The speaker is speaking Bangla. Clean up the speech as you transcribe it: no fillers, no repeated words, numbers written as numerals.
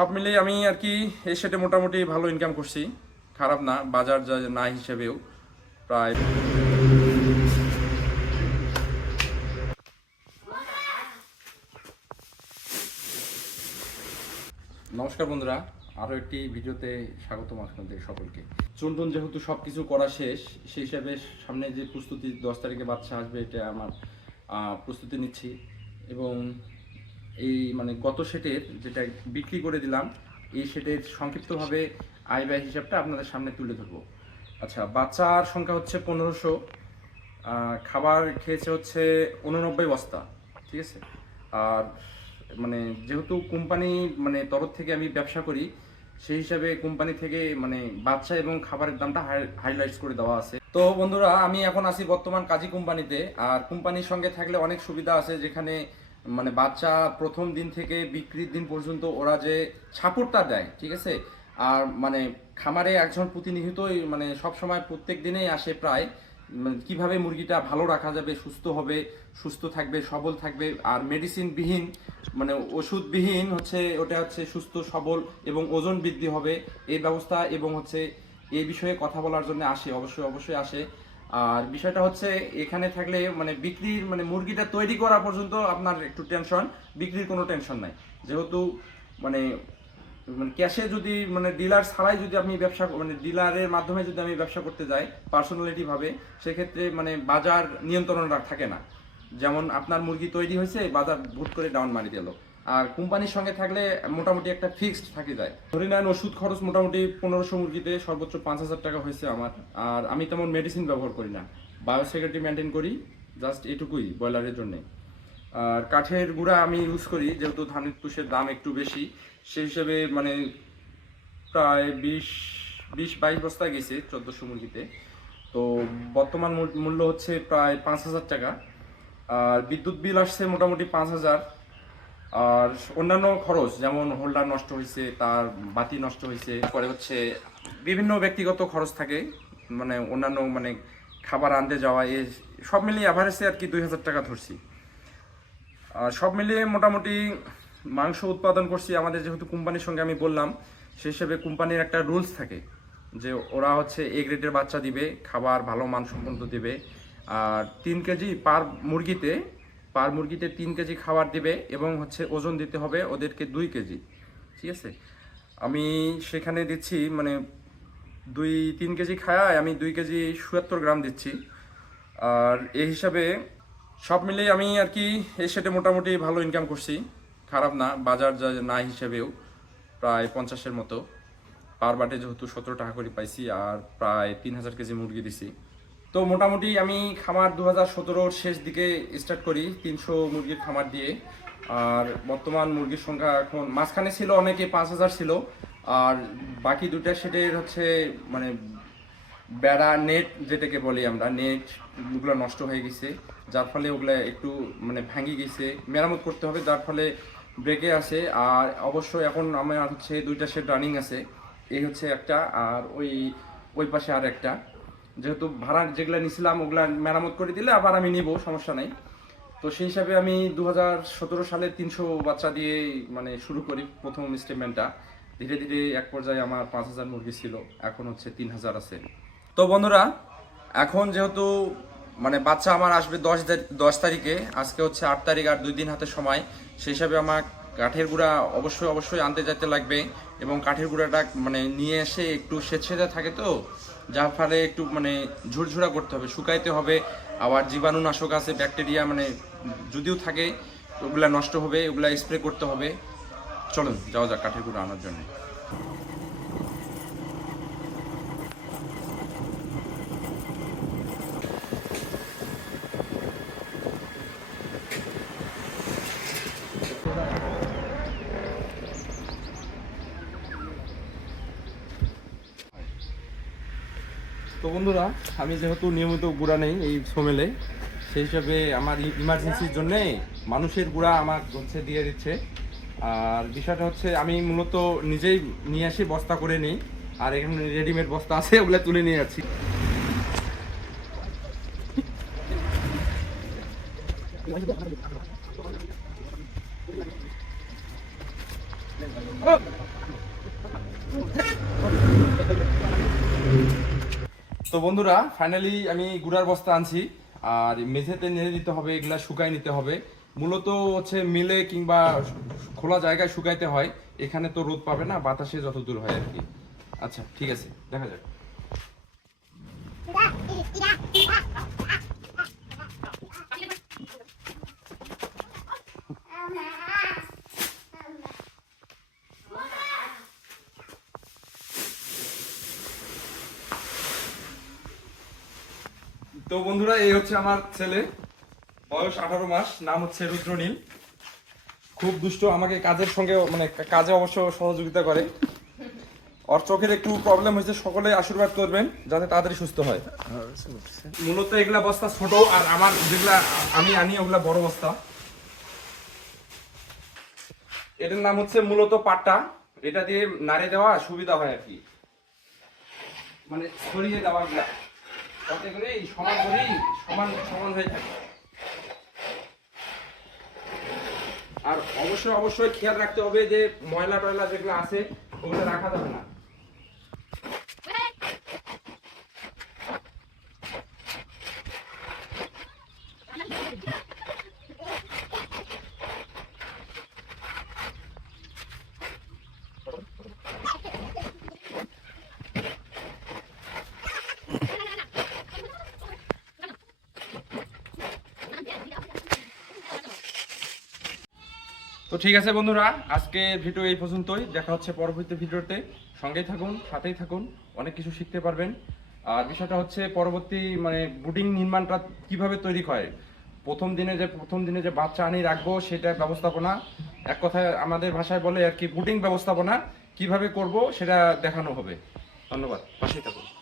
সব মিলিয়ে আমি আর কি এই সেটে মোটামুটি ভালো ইনকাম করছি, খারাপ না, বাজার যা না হিসেবেও প্রায়। নমস্কার বন্ধুরা, আরও একটি ভিডিওতে স্বাগতম আপনাদের সকলকে। চুনটুন যেহেতু সব কিছু করা শেষ, সেই হিসাবে সামনে যে প্রস্তুতি 10 তারিখে বাচ্চা আসবে, এটা আমার প্রস্তুতি নিচ্ছি। এবং এই গত সেটের যেটা বিক্রি করে দিলাম, এই সেটের সংক্ষিপ্তভাবে আয় ব্যয় হিসাবটা আপনাদের সামনে তুলে ধরবো। আচ্ছা, বাচ্চার সংখ্যা হচ্ছে 1500, খাবার খেয়েছে হচ্ছে 89 বস্তা, ঠিক আছে। আর যেহেতু কোম্পানি তরফ থেকে আমি ব্যবসা করি, সেই হিসাবে কোম্পানি থেকে বাচ্চা এবং খাবারের দামটা হাইলাইটস করে দেওয়া আছে। তো বন্ধুরা, আমি এখন আছি বর্তমান কাজী কোম্পানিতে। আর কোম্পানির সঙ্গে থাকলে অনেক সুবিধা আছে, যেখানে বাচ্চা প্রথম দিন থেকে বিক্রির দিন পর্যন্ত ওরা যে সাপোর্টটা দেয়, ঠিক আছে। আর খামারে একজন প্রতিনিধিতই সব সময় প্রত্যেক দিনেই আসে প্রায়, কিভাবে মুরগিটা ভালো রাখা যাবে, সুস্থ হবে, সুস্থ থাকবে, সবল থাকবে। আর মেডিসিনবিহীন ওষুধবিহীন ওটা হচ্ছে সুস্থ সবল এবং ওজন বৃদ্ধি হবে এই ব্যবস্থা, এবং এই বিষয়ে কথা বলার জন্য আসে, অবশ্যই আসে। আর বিষয়টা হচ্ছে, এখানে থাকলে বিক্রির মুরগিটা তৈরি করা পর্যন্ত আপনার একটু টেনশন, বিক্রির কোনো টেনশন নাই। যেহেতু ক্যাশে যদি ডিলার ছাড়াই যদি আপনি ব্যবসা ডিলারের মাধ্যমে যদি আমি ব্যবসা করতে যাই পার্সোনালিটি ভাবে, সেক্ষেত্রে বাজার নিয়ন্ত্রণ থাকে না। যেমন আপনার মুরগি তৈরি হয়েছে, বাজার ভুট করে ডাউন মারি দিল। আর কোম্পানির সঙ্গে থাকলে মোটামুটি একটা ফিক্সড থাকে যায়। ধরে নেন ওষুধ খরচ মোটামুটি 1500 মুরগিতে সর্বোচ্চ 5000 টাকা হয়েছে আমার। আর আমি তেমন মেডিসিন ব্যবহার করি না, বায়োসিকিউরিটি মেনটেন করি, জাস্ট এটুকুই বয়লারের জন্য। আর কাঠের গুঁড়া আমি ইউজ করি, যেহেতু ধানের তুষের দাম একটু বেশি, সেই হিসেবে প্রায় 20-22 বস্তা গেছে 1400 মুরগিতে। তো বর্তমান মূল্য হচ্ছে প্রায় 5000 টাকা। আর বিদ্যুৎ বিল আসছে মোটামুটি 5000। আর অন্যান্য খরচ, যেমন হোল্ডার নষ্ট হয়েছে, তার বাতি নষ্ট হয়েছে, পরে বিভিন্ন ব্যক্তিগত খরচ থাকে, অন্যান্য খাবার আনতে যাওয়া, এই সব মিলিয়ে অ্যাভারেজে আর কি 2000 টাকা ধরছি। সব মিলিয়ে মোটামুটি মাংস উৎপাদন করছি। আমাদের যেহেতু কোম্পানির সঙ্গে আমি বললাম, সেই হিসেবে কোম্পানির একটা রুলস থাকে যে ওরা এ গ্রেডের বাচ্চা দিবে, খাবার ভালো মানসম্পন্ন দিবে। আর 3 কেজি পার মুরগিতে 3 কেজি খাবার দিবে, এবং ওজন দিতে হবে ওদেরকে 2 কেজি, ঠিক আছে। আমি সেখানে দিচ্ছি 2-3 কেজি খায় আমি 2 কেজি 77 গ্রাম দিচ্ছি। আর এই হিসাবে সব মিলিয়ে আমি আর কি এই সেটে মোটামুটি ভালো ইনকাম করছি, খারাপ না, বাজার যা না হিসেবেও প্রায় 50-এর মতো পার বাটে, যেহেতু 17 টাকা করে পাইছি। আর প্রায় 3000 কেজি মুরগি দিছি। তো মোটামুটি আমি খামার 2017-র শেষ দিকে স্টার্ট করি 300 মুরগির খামার দিয়ে। আর বর্তমান মুরগির সংখ্যা এখন, মাঝখানে ছিল অনেকে 5000 ছিল। আর বাকি দুটা সেটের বেড়া নেট, যেটাকে বলি আমরা নেট, ওগুলো নষ্ট হয়ে গেছে, যার ফলে ওগুলো একটু ভাঙি গেছে, মেরামত করতে হবে, যার ফলে ব্রেকে আসে। আর অবশ্যই এখন আমার দুইটা সেট রানিং আছে, এই একটা, আর ওই পাশে আর একটা। যেহেতু ভাড়া যেগুলো নিছিলাম ওগুলা মেরামত করে দিলে আবার আমি নিব, সমস্যা নেই। তো সেই হিসাবে আমি 2017 সালে 300 বাচ্চা দিয়ে শুরু করি প্রথম স্টেটমেন্টটা। ধীরে ধীরে এক পর্যায়ে আমার 5000 মুরগি ছিল, এখন 3000 আছে। তো বন্ধুরা, এখন যেহেতু বাচ্চা আমার আসবে 10 তারিখে, আজকে 8 তারিখ, আর 2 দিন হাতে সময়। সেই হিসাবে আমার কাঠের গুঁড়া অবশ্যই আনতে যেতে লাগবে, এবং কাঠের গুঁড়াটা নিয়ে এসে একটু সেচেতে থাকে, তো যার ফলে একটু ঝুরঝুরা করতে হবে, শুকাইতে হবে। আবার জীবাণুনাশক আছে, ব্যাকটেরিয়া যদিও থাকে ওগুলা নষ্ট হবে, ওগুলা স্প্রে করতে হবে। চলুন যাওয়া যাক কাঠের গুঁড়া আনার জন্য। তো বন্ধুরা, আমি যেহেতু নিয়মিত গুঁড়া নেই এই সোমেলে, সেই হিসাবে আমার ইমার্জেন্সির জন্য মানুষের গুঁড়া আমার দিয়ে দিচ্ছে। আর বিষয়টা আমি মূলত নিজেই নিয়ে আসি, বস্তা করে নিই। আর এখানে রেডিমেড বস্তা আছে, ওগুলো তুলে নিয়ে যাচ্ছি। তো বন্ধুরা ফাইনালি আমি গুড়ার বস্তা আনছি, আর মেঝেতে নেড়ে দিতে হবে, এগুলা শুকাই নিতে হবে। মূলত হচ্ছে মিলে কিংবা খোলা জায়গায় শুকাইতে হয়, এখানে তো রোদ পাবে না, বাতাসে যত দূর হয় আর কি। আচ্ছা ঠিক আছে, দেখা যাক। তো বন্ধুরা এই হচ্ছে আমার ছেলে, বয়স 18 মাস, নাম হচ্ছে রুদ্রনীল। খুব দুষ্ট, আমাকে কাজের সঙ্গে মানে কাজে অবশ্য সহযোগিতা করে। ওর চোখের একটু প্রবলেম হয়েছে, সকলে আশীর্বাদ করবেন যাতে তাড়াতাড়ি সুস্থ হয়। মূলত এগুলা বস্তা ছোট, আর আমার যেগুলা আমি আনি ওগুলা বড় বস্তা। এটার নাম হচ্ছে মূলত পাট্টা, এটা দিয়ে নাড়ে দেওয়া সুবিধা হয় আর কি, মানে ছড়িয়ে দেওয়া গুলা যাতে করে সমান করেই সমান সমান হয়ে থাকে। আর অবশ্যই অবশ্যই খেয়াল রাখতে হবে যে ময়লা টয়লা যেগুলো আছে ওগুলো রাখা যাবে না। তো ঠিক আছে বন্ধুরা, আজকে ভিডিও এই পর্যন্তই। দেখা হচ্ছে পরবর্তী ভিডিওতে, সঙ্গেই থাকুন, সাথেই থাকুন, অনেক কিছু শিখতে পারবেন। আর বিষয়টা হচ্ছে পরবর্তী মানে বুডিং নির্মাণটা কিভাবে তৈরি হয়, প্রথম দিনে যে বাচ্চা আনি রাখবো সেটা ব্যবস্থাপনা, এক কথায় আমাদের ভাষায় বলে আর কি বুডিং ব্যবস্থাপনা কিভাবে করব সেটা দেখানো হবে। ধন্যবাদ, পাশেই থাকুন।